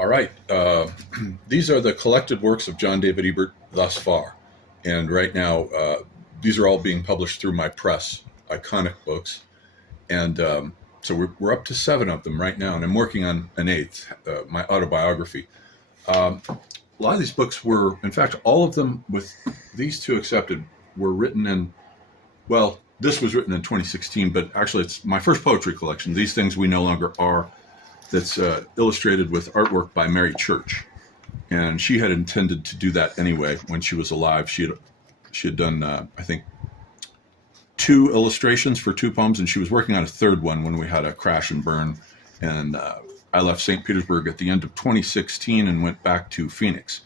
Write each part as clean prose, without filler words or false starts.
All right. These are the collected works of John David Ebert thus far. And right now, these are all being published through my press, Iconic Books. And so we're up to 7 of them right now. And I'm working on an 8th, my autobiography. A lot of these books were, in fact, all of them with these 2 accepted, were written in, well, this was written in 2016, but actually it's my first poetry collection. These Things We No Longer Are, that's illustrated with artwork by Mary Church. And she had intended to do that anyway when she was alive. She had done, I think, 2 illustrations for 2 poems, and she was working on a 3rd one when we had a crash and burn. And I left St. Petersburg at the end of 2016 and went back to Phoenix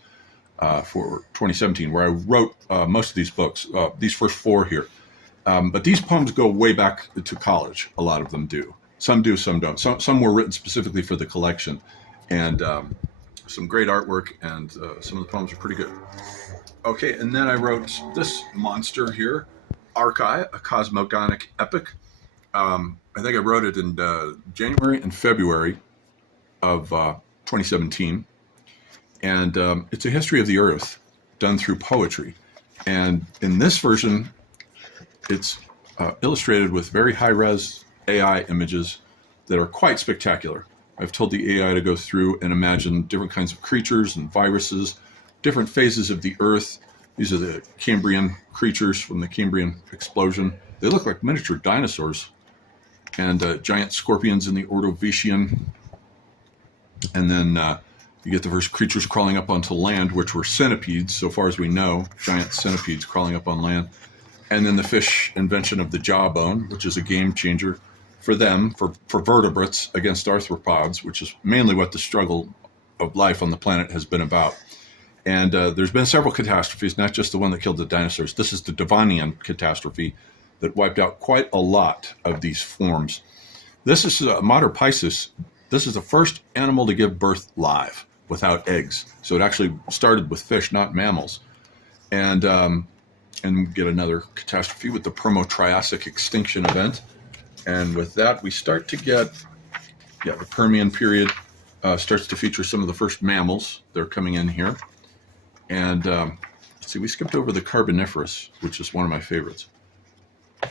for 2017, where I wrote most of these books, these first 4 here. But these poems go way back to college. A lot of them do. Some do, some don't. Some were written specifically for the collection. And some great artwork, and some of the poems are pretty good. Okay, and then I wrote this monster here, Archai, a Cosmogonic epic. I think I wrote it in January and February of 2017. And it's a history of the Earth done through poetry. And in this version, it's illustrated with very high-res AI images that are quite spectacular. I've told the AI to go through and imagine different kinds of creatures and viruses, different phases of the Earth. These are the Cambrian creatures from the Cambrian explosion. They look like miniature dinosaurs, and giant scorpions in the Ordovician. And then you get the first creatures crawling up onto land, which were centipedes, so far as we know, giant centipedes crawling up on land. And then the fish invention of the jawbone, which is a game changer for them, for vertebrates against arthropods, which is mainly what the struggle of life on the planet has been about. And there's been several catastrophes, not just the one that killed the dinosaurs. This is the Devonian catastrophe that wiped out quite a lot of these forms. This is Mater Piscis. This is the first animal to give birth live without eggs. So it actually started with fish, not mammals. And we get another catastrophe with the Permo-Triassic extinction event. And with that, we start to get, the Permian period starts to feature some of the first mammals. They're coming in here. And let's see, we skipped over the Carboniferous, which is one of my favorites.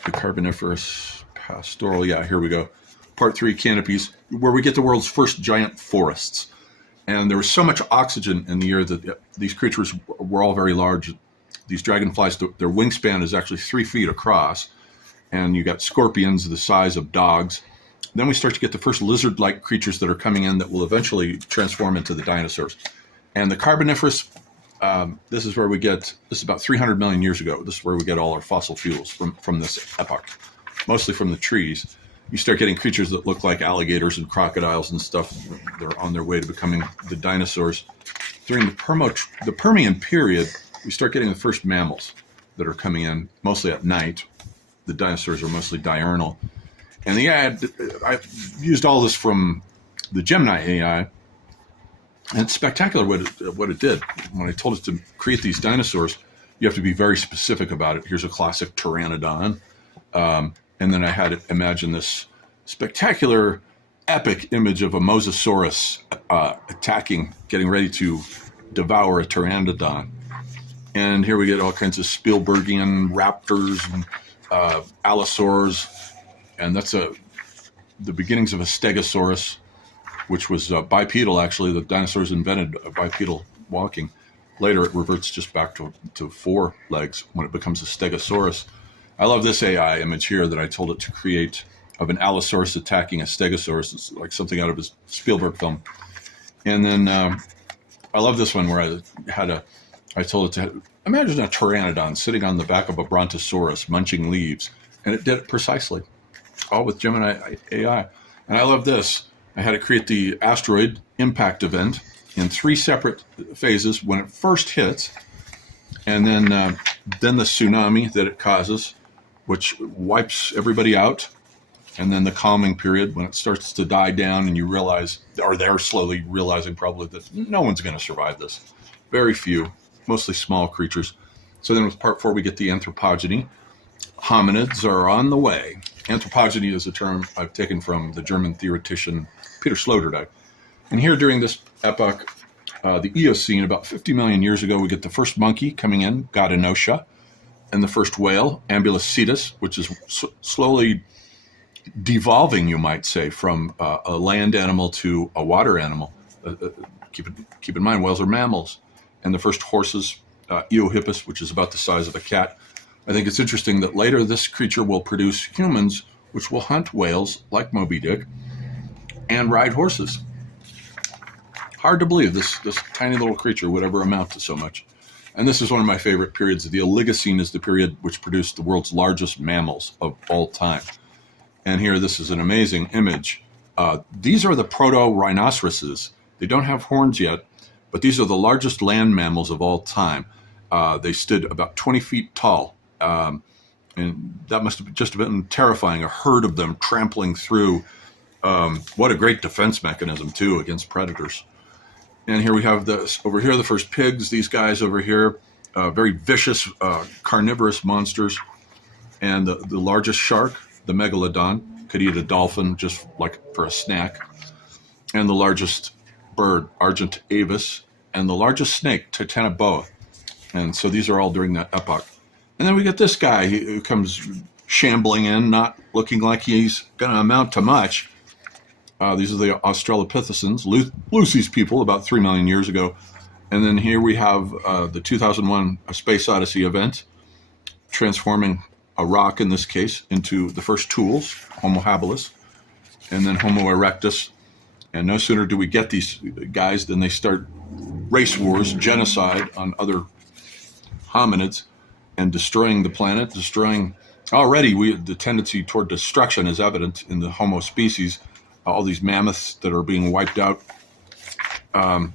The Carboniferous pastoral, here we go. Part 3, canopies, where we get the world's first giant forests. And there was so much oxygen in the air that these creatures were all very large. These dragonflies, their wingspan is actually 3 feet across. And you got scorpions the size of dogs. Then we start to get the first lizard-like creatures that are coming in that will eventually transform into the dinosaurs. And the Carboniferous, this is where we get, this is about 300 million years ago. This is where we get all our fossil fuels from this epoch, mostly from the trees. You start getting creatures that look like alligators and crocodiles and stuff. They're on their way to becoming the dinosaurs. During the Permian period, we start getting the first mammals that are coming in, mostly at night. The dinosaurs are mostly diurnal. And the AI, I used all this from the Gemini AI, and it's spectacular what it did. When I told it to create these dinosaurs, you have to be very specific about it. Here's a classic pteranodon. And then I had it imagine this spectacular, epic image of a mosasaurus attacking, getting ready to devour a pteranodon. And here we get all kinds of Spielbergian raptors and allosaurs, and that's the beginnings of a stegosaurus, which was bipedal. Actually, the dinosaurs invented bipedal walking. Later, it reverts just back to 4 legs when it becomes a stegosaurus. I love this AI image here that I told it to create of an allosaurus attacking a stegosaurus. It's like something out of a Spielberg film. And then I love this one where I told it to imagine a pteranodon sitting on the back of a brontosaurus munching leaves, and it did it precisely, all with Gemini AI. And I love this. I had it create the asteroid impact event in 3 separate phases when it first hits, and then the tsunami that it causes, which wipes everybody out, and then the calming period when it starts to die down and you realize, or they're slowly realizing probably that no one's going to survive this. Very few. Mostly small creatures. So then with part 4, we get the anthropogeny. Hominids are on the way. Anthropogeny is a term I've taken from the German theoretician Peter Sloterdijk. And here during this epoch, the Eocene, about 50 million years ago, we get the first monkey coming in, Gadanosha, and the first whale, Ambulocetus, which is slowly devolving, you might say, from a land animal to a water animal. Keep in mind, whales are mammals. And the first horses, Eohippus, which is about the size of a cat. I think it's interesting that later this creature will produce humans, which will hunt whales like Moby Dick and ride horses. Hard to believe this tiny little creature would ever amount to so much. And this is one of my favorite periods. The Oligocene is the period which produced the world's largest mammals of all time. And here, this is an amazing image. These are the proto-rhinoceroses. They don't have horns yet, but these are the largest land mammals of all time. They stood about 20 feet tall. And that must have just been terrifying, a herd of them trampling through. What a great defense mechanism, too, against predators. And here we have over here, the first pigs, these guys over here, very vicious, carnivorous monsters. And the largest shark, the megalodon, could eat a dolphin just like for a snack. And the largest bird, Argent avis, and the largest snake, Titanoboa. And so these are all during that epoch. And then we get this guy who comes shambling in, not looking like he's going to amount to much. These are the Australopithecines, Lucy's people, about 3 million years ago. And then here we have the 2001 A Space Odyssey event, transforming a rock, in this case, into the first tools, Homo habilis, and then Homo erectus. And no sooner do we get these guys than they start race wars, genocide on other hominids, and destroying the planet, already the tendency toward destruction is evident in the Homo species, all these mammoths that are being wiped out. Then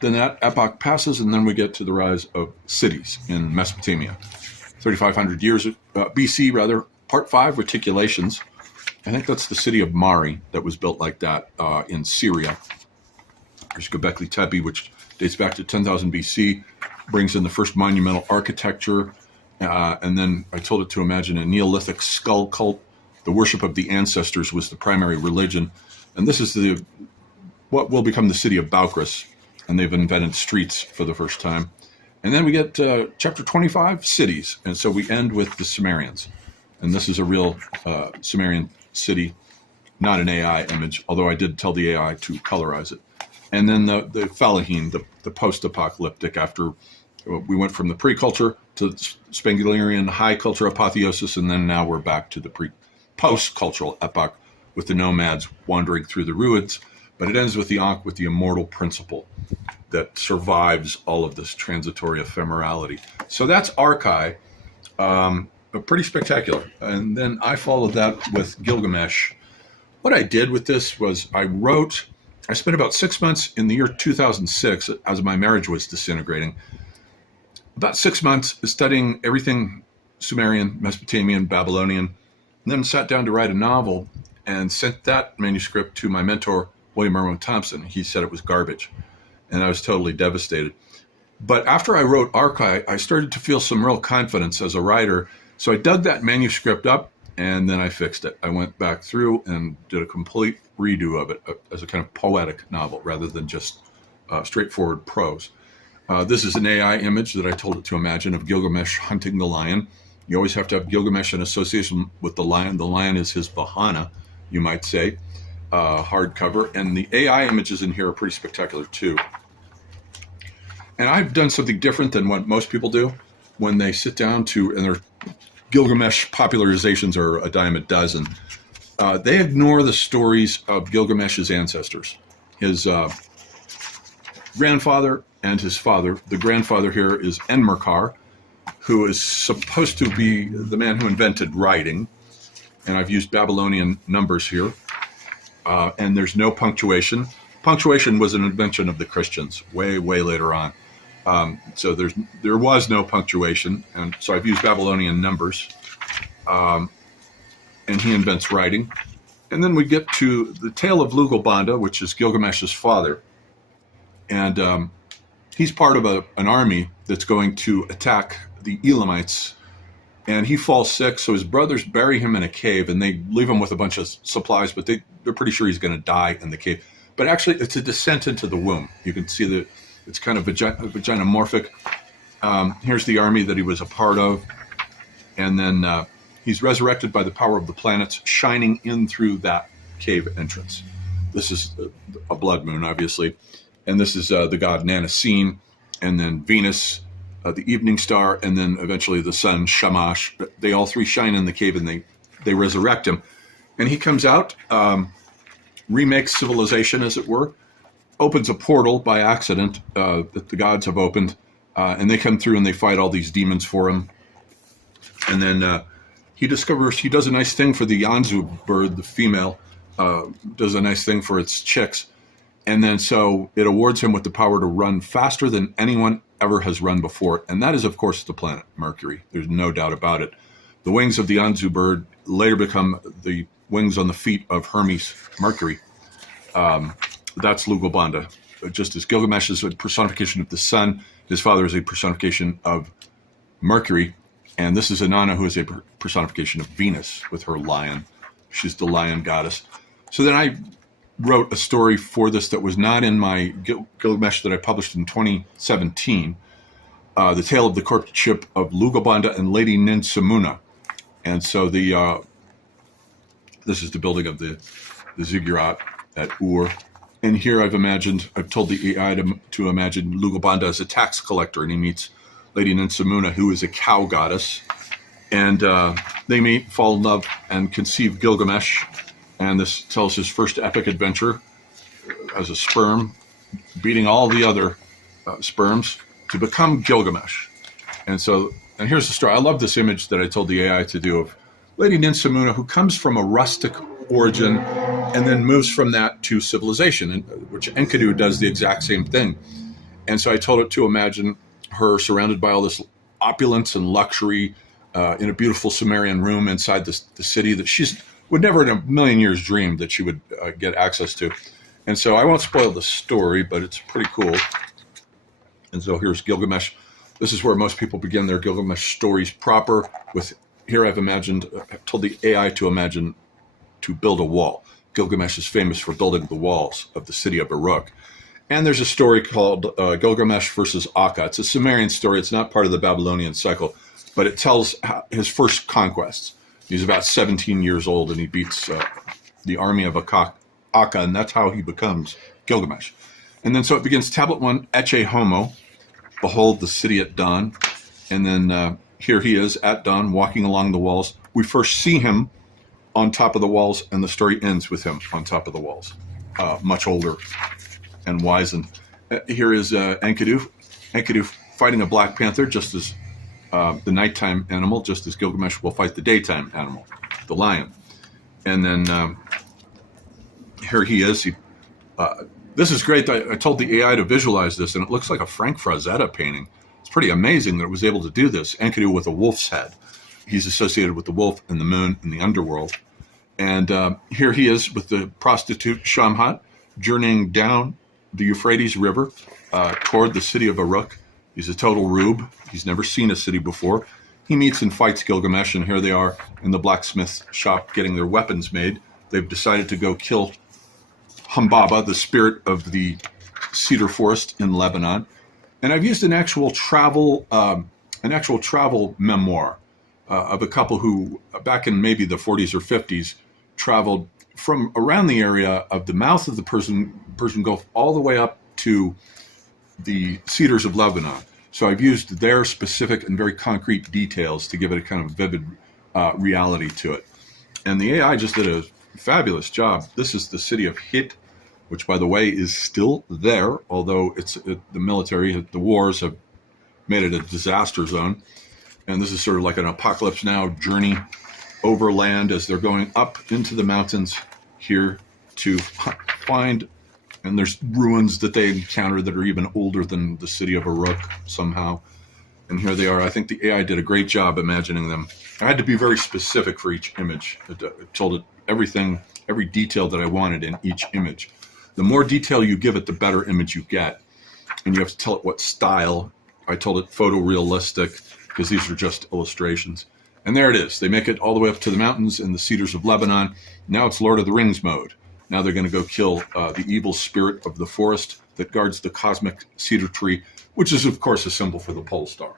that epoch passes, and then we get to the rise of cities in Mesopotamia. 3,500 years BC, rather, part 5, reticulations. I think that's the city of Mari that was built like that in Syria. There's Göbekli Tepe, which dates back to 10,000 BC, brings in the first monumental architecture. And then I told it to imagine a Neolithic skull cult. The worship of the ancestors was the primary religion. And this is what will become the city of Balkris. And they've invented streets for the first time. And then we get chapter 25, cities. And so we end with the Sumerians. And this is a real Sumerian city, not an AI image, although I did tell the AI to colorize it. And then the Fellahin, the post-apocalyptic, after we went from the pre-culture to the Spengerian high culture apotheosis, and then now we're back to the post-cultural epoch with the nomads wandering through the ruins. But it ends with the Ankh, with the immortal principle that survives all of this transitory ephemerality. So that's Archai, pretty spectacular. And then I followed that with Gilgamesh. What I did with this was I spent about 6 months in the year 2006, as my marriage was disintegrating, about 6 months studying everything Sumerian, Mesopotamian, Babylonian, and then sat down to write a novel and sent that manuscript to my mentor, William Irwin Thompson. He said it was garbage, and I was totally devastated. But after I wrote Archai, I started to feel some real confidence as a writer, so I dug that manuscript up, and then I fixed it. I went back through and did a complete redo of it as a kind of poetic novel rather than just straightforward prose. This is an AI image that I told it to imagine of Gilgamesh hunting the lion. You always have to have Gilgamesh in association with the lion. The lion is his Vahana, you might say, hardcover. And the AI images in here are pretty spectacular too. And I've done something different than what most people do when they sit down and their Gilgamesh popularizations are a dime a dozen. They ignore the stories of Gilgamesh's ancestors, his grandfather and his father. The grandfather here is Enmerkar, who is supposed to be the man who invented writing. And I've used Babylonian numbers here. And there's no punctuation. Punctuation was an invention of the Christians way, way later on. So there was no punctuation. And so I've used Babylonian numbers. And he invents writing. And then we get to the tale of Lugalbanda, which is Gilgamesh's father. And he's part of an army that's going to attack the Elamites. And he falls sick, so his brothers bury him in a cave, and they leave him with a bunch of supplies, but they're pretty sure he's going to die in the cave. but actually it's a descent into the womb. You can see that it's kind of vaginomorphic. Here's the army that he was a part of. And then he's resurrected by the power of the planets shining in through that cave entrance. This is a blood moon, obviously. And this is the god Nanisine, and then Venus, the evening star, and then eventually the sun, Shamash. They all three shine in the cave, and they resurrect him. And he comes out, remakes civilization, as it were, opens a portal by accident that the gods have opened, and they come through and they fight all these demons for him. And then he discovers he does a nice thing for the Yanzu bird, the female, does a nice thing for its chicks. And then so it awards him with the power to run faster than anyone ever has run before. And that is, of course, the planet Mercury. There's no doubt about it. The wings of the Anzu bird later become the wings on the feet of Hermes Mercury. That's Lugobanda. Just as Gilgamesh is a personification of the sun, his father is a personification of Mercury. And this is Inanna, who is a personification of Venus with her lion. She's the lion goddess. So then I wrote a story for this that was not in my Gilgamesh that I published in 2017, the tale of the courtship of Lugobanda and Lady Ninsamuna. And so this is the building of the ziggurat at Ur. And here I've told the AI to imagine Lugobanda as a tax collector, and he meets Lady Ninsamuna, who is a cow goddess. And they meet, fall in love, and conceive Gilgamesh. And this tells his first epic adventure as a sperm, beating all the other sperms to become Gilgamesh. And here's the story. I love this image that I told the AI to do of Lady Ninsamuna, who comes from a rustic origin and then moves from that to civilization, which Enkidu does the exact same thing. And so I told it to imagine her surrounded by all this opulence and luxury in a beautiful Sumerian room inside the city that she's would never in a million years dream that she would get access to. And so I won't spoil the story, but it's pretty cool. And so here's Gilgamesh. This is where most people begin their Gilgamesh stories proper. Here I've told the AI to build a wall. Gilgamesh is famous for building the walls of the city of Uruk. And there's a story called Gilgamesh versus Akka. It's a Sumerian story. It's not part of the Babylonian cycle, but it tells his first conquests. He's about 17 years old, and he beats the army of Akka, and that's how he becomes Gilgamesh. And then so it begins, Tablet 1, Ecce Homo, behold the city at dawn. And then here he is at dawn, walking along the walls. We first see him on top of the walls, and the story ends with him on top of the walls, much older and wizened. Here is Enkidu fighting a Black Panther, just as the nighttime animal, just as Gilgamesh will fight the daytime animal, the lion. And then here he is. This is great. I told the AI to visualize this, and it looks like a Frank Frazetta painting. It's pretty amazing that it was able to do this. Enkidu with a wolf's head. He's associated with the wolf and the moon and the underworld. And here he is with the prostitute Shamhat journeying down the Euphrates River toward the city of Uruk. He's a total rube. He's never seen a city before. He meets and fights Gilgamesh, and here they are in the blacksmith shop getting their weapons made. They've decided to go kill Humbaba, the spirit of the cedar forest in Lebanon. And I've used an actual travel memoir of a couple who, back in maybe the 40s or 50s, traveled from around the area of the mouth of the Persian Gulf all the way up to the cedars of Lebanon. So I've used their specific and very concrete details to give it a kind of vivid reality to it. And the AI just did a fabulous job. This is the city of Hit, which, by the way, is still there, although the military, the wars have made it a disaster zone. And this is sort of like an Apocalypse Now journey overland as they're going up into the mountains here to find, and there's ruins that they encounter that are even older than the city of Uruk somehow. And here they are. I think the AI did a great job imagining them. I had to be very specific for each image. I told it everything, every detail that I wanted in each image. The more detail you give it, the better image you get. And you have to tell it what style. I told it photorealistic, because these are just illustrations. And there it is. They make it all the way up to the mountains and the cedars of Lebanon. Now it's Lord of the Rings mode. Now they're going to go kill the evil spirit of the forest that guards the cosmic cedar tree, which is, of course, a symbol for the pole star.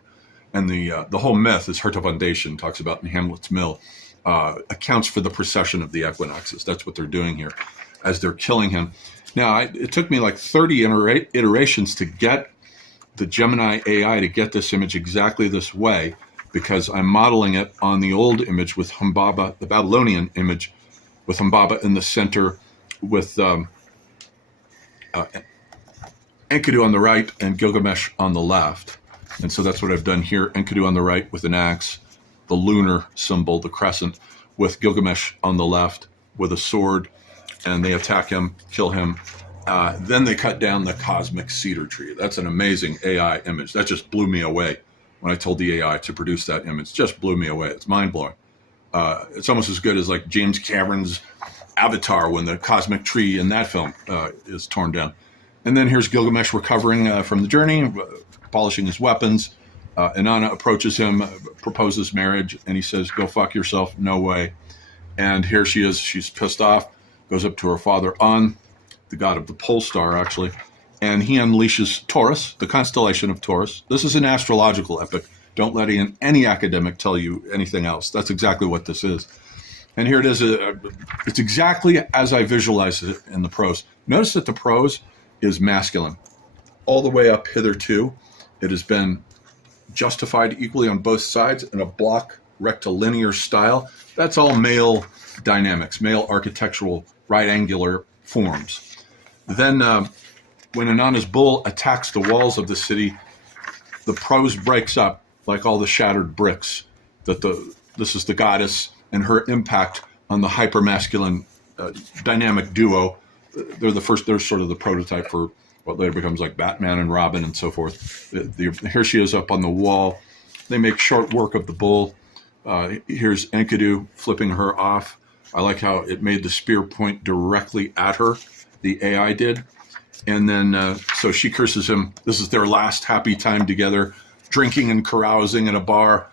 And the whole myth, as Herta von Dacian talks about in Hamlet's Mill, accounts for the precession of the equinoxes. That's what they're doing here as they're killing him. Now, it took me like 30 iterations to get the Gemini AI to get this image exactly this way, because I'm modeling it on the old image with Humbaba, the Babylonian image, with Humbaba in the center, with Enkidu on the right and Gilgamesh on the left. And so that's what I've done here. Enkidu on the right with an axe, the lunar symbol, the crescent, with Gilgamesh on the left with a sword, and they attack him, kill him. Then they cut down the cosmic cedar tree. That's an amazing AI image. That just blew me away when I told the AI to produce that image. Just blew me away. It's mind-blowing. It's almost as good as like James Cameron's Avatar when the cosmic tree in that film is torn down. And then here's Gilgamesh recovering from the journey, polishing his weapons. Inanna approaches him, proposes marriage, and he says, "Go fuck yourself, no way." And here she is, she's pissed off, goes up to her father On, the god of the pole star, actually, and he unleashes Taurus, the constellation of Taurus. This is an astrological epic. Don't let any academic tell you anything else. That's exactly what this is. And here it is. It's exactly as I visualized it in the prose. Notice that the prose is masculine. All the way up hitherto, it has been justified equally on both sides in a block rectilinear style. That's all male dynamics, male architectural right angular forms. Then when Inanna's bull attacks the walls of the city, the prose breaks up like all the shattered bricks. This is the goddess and her impact on the hypermasculine dynamic duo. They're sort of the prototype for what later becomes like Batman and Robin and so forth. Here she is up on the wall. They make short work of the bull. Here's Enkidu flipping her off. I like how it made the spear point directly at her, the AI did. And then, so she curses him. This is their last happy time together, drinking and carousing in a bar.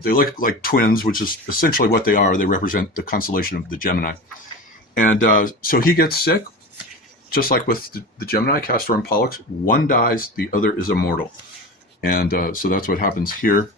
They look like twins, which is essentially what they are. They represent the constellation of the Gemini. And so he gets sick, just like with the Gemini, Castor and Pollux. One dies, the other is immortal. And so that's what happens here.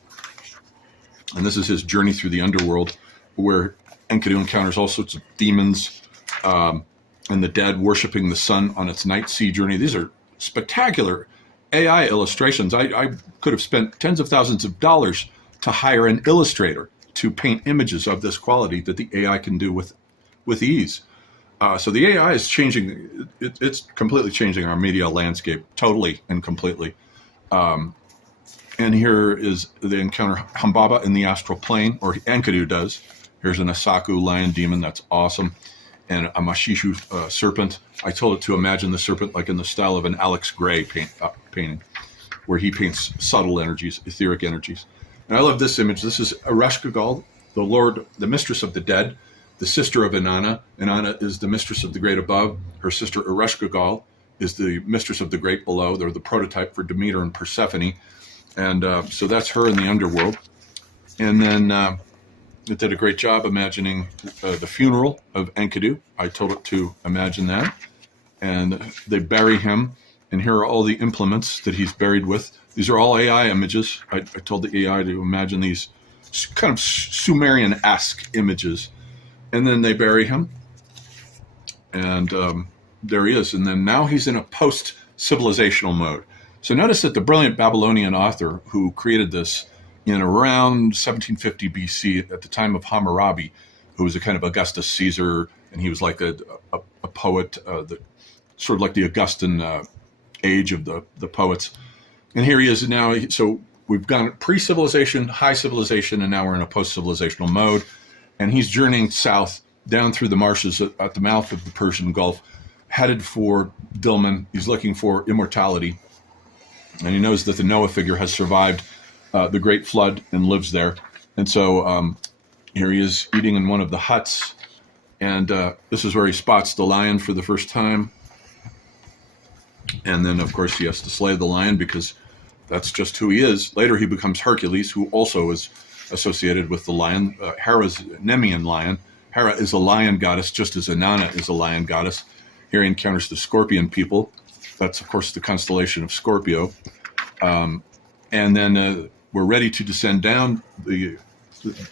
And this is his journey through the underworld, where Enkidu encounters all sorts of demons and the dead worshiping the sun on its night sea journey. These are spectacular AI illustrations. I could have spent tens of thousands of dollars to hire an illustrator to paint images of this quality that the AI can do with ease. So the AI is changing. It's completely changing our media landscape, totally and completely. And here is they encounter Humbaba in the astral plane, or Enkidu does. Here's an Asaku lion demon. That's awesome. And a Mashishu serpent. I told it to imagine the serpent like in the style of an Alex Gray painting, where he paints subtle energies, etheric energies. And I love this image. This is Ereshkigal, the mistress of the dead, the sister of Inanna. Inanna is the mistress of the great above. Her sister Ereshkigal is the mistress of the great below. They're the prototype for Demeter and Persephone. And so that's her in the underworld. And then it did a great job imagining the funeral of Enkidu. I told it to imagine that. And they bury him. And here are all the implements that he's buried with. These are all AI images. I told the AI to imagine these kind of Sumerian-esque images. And then they bury him. And there he is. And then now he's in a post-civilizational mode. So notice that the brilliant Babylonian author who created this in around 1750 BC at the time of Hammurabi, who was a kind of Augustus Caesar, and he was like a poet, sort of like the Augustan age of the poets. And here he is now. So we've gone pre-civilization, high civilization, and now we're in a post-civilizational mode. And he's journeying south down through the marshes at the mouth of the Persian Gulf, headed for Dilmun. He's looking for immortality. And he knows that the Noah figure has survived the Great Flood and lives there. And so here he is eating in one of the huts. And this is where he spots the lion for the first time. And then, of course, he has to slay the lion because that's just who he is. Later, he becomes Hercules, who also is associated with the lion. Hera's Nemean lion. Hera is a lion goddess, just as Inanna is a lion goddess. Here he encounters the scorpion people. That's, of course, the constellation of Scorpio. And then we're ready to descend down the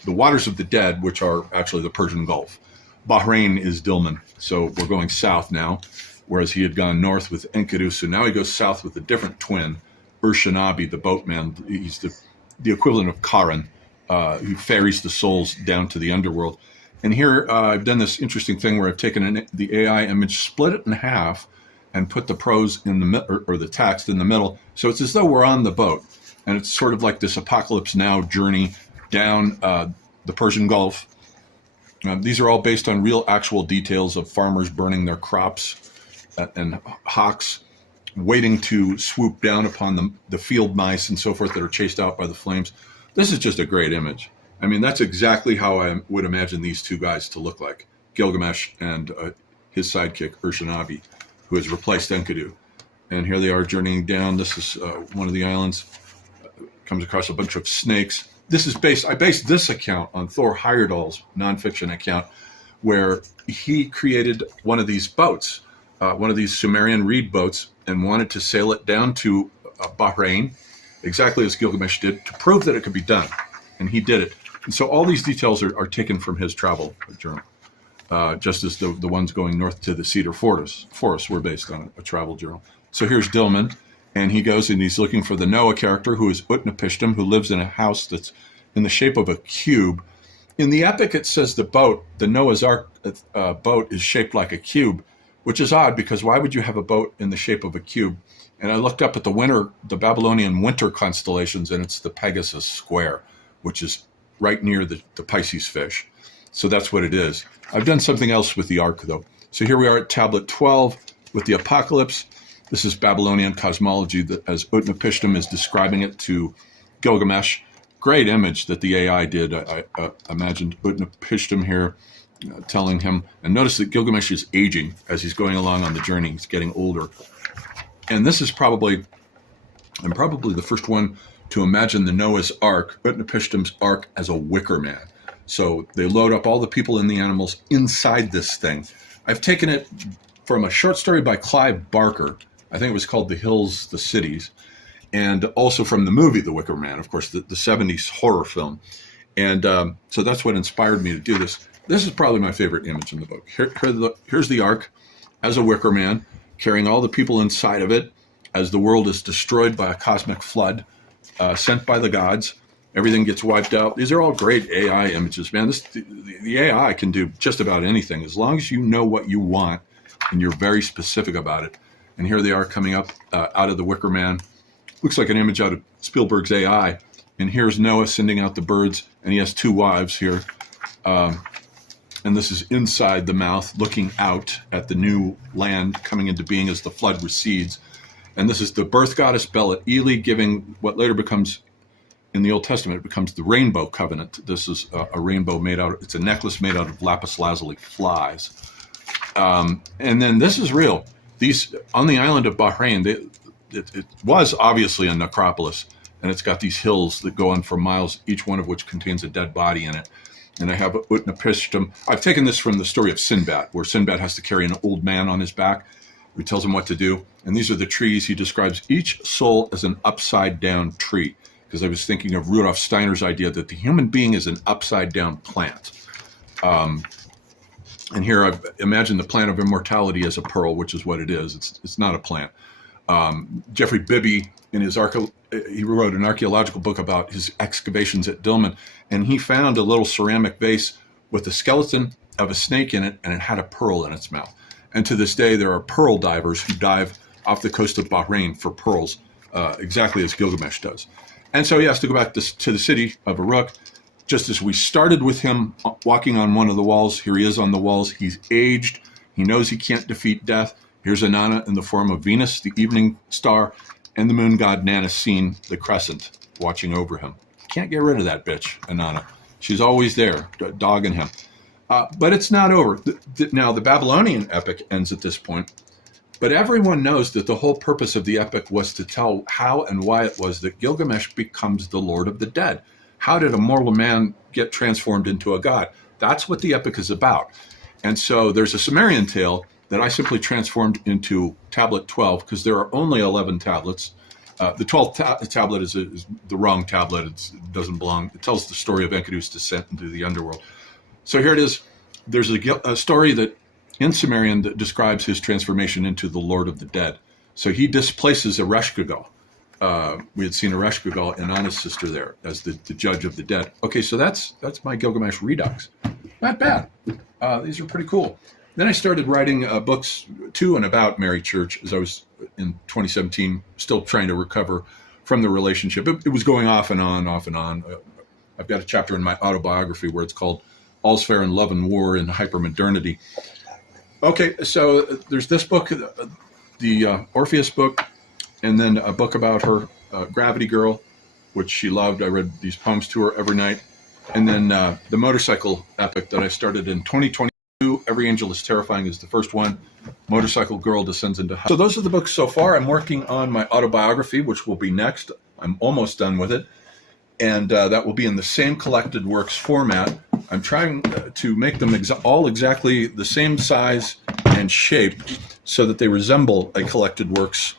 waters of the dead, which are actually the Persian Gulf. Bahrain is Dilmun, so we're going south now, whereas he had gone north with Enkidu. So now he goes south with a different twin, Ur-Shanabi, the boatman. He's the equivalent of Charon, who ferries the souls down to the underworld. And here I've done this interesting thing where I've taken the AI image, split it in half, and put the prose in the or the text in the middle. So it's as though we're on the boat, and it's sort of like this Apocalypse Now journey down the Persian Gulf. These are all based on real, actual details of farmers burning their crops and hawks waiting to swoop down upon the field mice and so forth that are chased out by the flames. This is just a great image. I mean, that's exactly how I would imagine these two guys to look like, Gilgamesh and his sidekick, Ur-Shanabi, who has replaced Enkidu. And here they are journeying down. This is one of the islands. Comes across a bunch of snakes. I based this account on Thor Heyerdahl's nonfiction account, where he created one of these boats, one of these Sumerian reed boats, and wanted to sail it down to Bahrain, exactly as Gilgamesh did, to prove that it could be done. And he did it. And so all these details are taken from his travel journal, just as the ones going north to the Cedar Forest were based on a travel journal. So here's Dilmun, and he goes and he's looking for the Noah character, who is Utnapishtim, who lives in a house that's in the shape of a cube. In the epic, it says the Noah's Ark boat is shaped like a cube, which is odd because why would you have a boat in the shape of a cube? And I looked up at the Babylonian winter constellations, and it's the Pegasus square, which is right near the Pisces fish. So that's what it is. I've done something else with the Ark, though. So here we are at tablet 12 with the apocalypse. This is Babylonian cosmology that, as Utnapishtim is describing it to Gilgamesh. Great image that the AI did. I imagined Utnapishtim here telling him. And notice that Gilgamesh is aging as he's going along on the journey. He's getting older. And this is probably the first one to imagine the Noah's Ark, Utnapishtim's Ark, as a wicker man. So they load up all the people and the animals inside this thing. I've taken it from a short story by Clive Barker. I think it was called The Hills, the Cities. And also from the movie The Wicker Man, of course, the 70s horror film. And so that's what inspired me to do this. This is probably my favorite image in the book. Here's the Ark as a wicker man, carrying all the people inside of it as the world is destroyed by a cosmic flood sent by the gods. Everything gets wiped out. These are all great AI images, man. The AI can do just about anything as long as you know what you want and you're very specific about it. And here they are coming up out of the wicker man. Looks like an image out of Spielberg's AI. And here's Noah sending out the birds, and he has two wives here. And this is inside the mouth, looking out at the new land coming into being as the flood recedes. And this is the birth goddess Belit Eli giving what later becomes, in the Old Testament, it becomes the rainbow covenant. This is a rainbow it's a necklace made out of lapis lazuli flies. And then this is real. These, on the island of Bahrain, it was obviously a necropolis, and it's got these hills that go on for miles, each one of which contains a dead body in it. And I have Utnapishtim. I've taken this from the story of Sinbad, where Sinbad has to carry an old man on his back who tells him what to do. And these are the trees. He describes each soul as an upside-down tree, because I was thinking of Rudolf Steiner's idea that the human being is an upside-down plant. And here I've imagined the plant of immortality as a pearl, which is what it is. It's not a plant. Geoffrey Bibby, he wrote an archaeological book about his excavations at Dilmun, and he found a little ceramic vase with the skeleton of a snake in it, and it had a pearl in its mouth. And to this day, there are pearl divers who dive off the coast of Bahrain for pearls, exactly as Gilgamesh does. And so he has to go back to the city of Uruk. Just as we started with him walking on one of the walls, here he is on the walls. He's aged. He knows he can't defeat death. Here's Inanna in the form of Venus, the evening star, and the moon god Nanisine, the crescent, watching over him. Can't get rid of that bitch, Inanna. She's always there, dogging him. But it's not over. Now, the Babylonian epic ends at this point, but everyone knows that the whole purpose of the epic was to tell how and why it was that Gilgamesh becomes the Lord of the Dead. How did a mortal man get transformed into a god? That's what the epic is about. And so there's a Sumerian tale that I simply transformed into tablet 12 because there are only 11 tablets. The 12th tablet is the wrong tablet. It doesn't belong. It tells the story of Enkidu's descent into the underworld. So here it is. There's a story that in Sumerian that describes his transformation into the Lord of the Dead. So he displaces Ereshkigal. We had seen Ereshkigal and Anna's sister there as the judge of the dead. Okay, so that's my Gilgamesh redux. Not bad. These are pretty cool. Then I started writing books to and about Mary Church as I was in 2017, still trying to recover from the relationship. It was going off and on, off and on. I've got a chapter in my autobiography where it's called All's Fair in Love and War in Hypermodernity. Okay, so there's this book, the Orpheus book, and then a book about her, Gravity Girl, which she loved. I read these poems to her every night. And then the motorcycle epic that I started in 2022, Every Angel is Terrifying is the first one. Motorcycle Girl Descends into Hell. So those are the books so far. I'm working on my autobiography, which will be next. I'm almost done with it. And that will be in the same collected works format. I'm trying to make them all exactly the same size and shape so that they resemble a collected works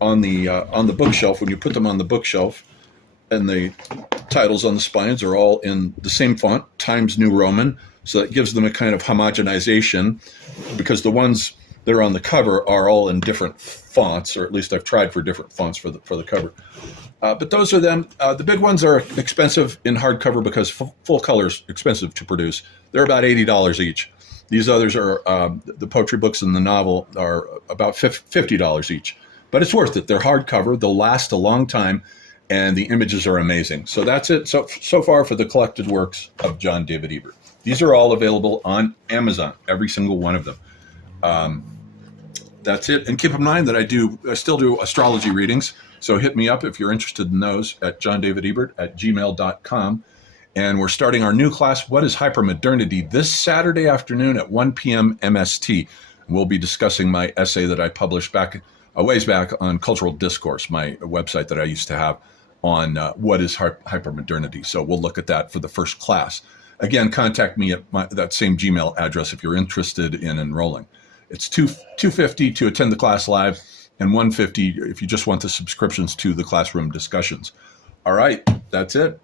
on the bookshelf. When you put them on the bookshelf, and the titles on the spines are all in the same font, Times New Roman, so that gives them a kind of homogenization, because the ones that are on the cover are all in different fonts, or at least I've tried for different fonts for the cover. But those are them. The big ones are expensive in hardcover because full color is expensive to produce. They're about $80 each. These others are, the poetry books and the novel are about $50 each. But it's worth it. They're hardcover. They'll last a long time, and the images are amazing. So that's it so far for the collected works of John David Ebert. These are all available on Amazon, every single one of them. That's it. And keep in mind that I still do astrology readings. So hit me up if you're interested in those at johndavidebert@gmail.com. And we're starting our new class, What is Hypermodernity, this Saturday afternoon at 1 p.m. MST. We'll be discussing my essay that I published a ways back on Cultural Discourse, my website that I used to have on what is hypermodernity. So we'll look at that for the first class. Again, contact me at that same Gmail address if you're interested in enrolling. It's $250 to attend the class live, and $150 if you just want the subscriptions to the classroom discussions. All right, that's it.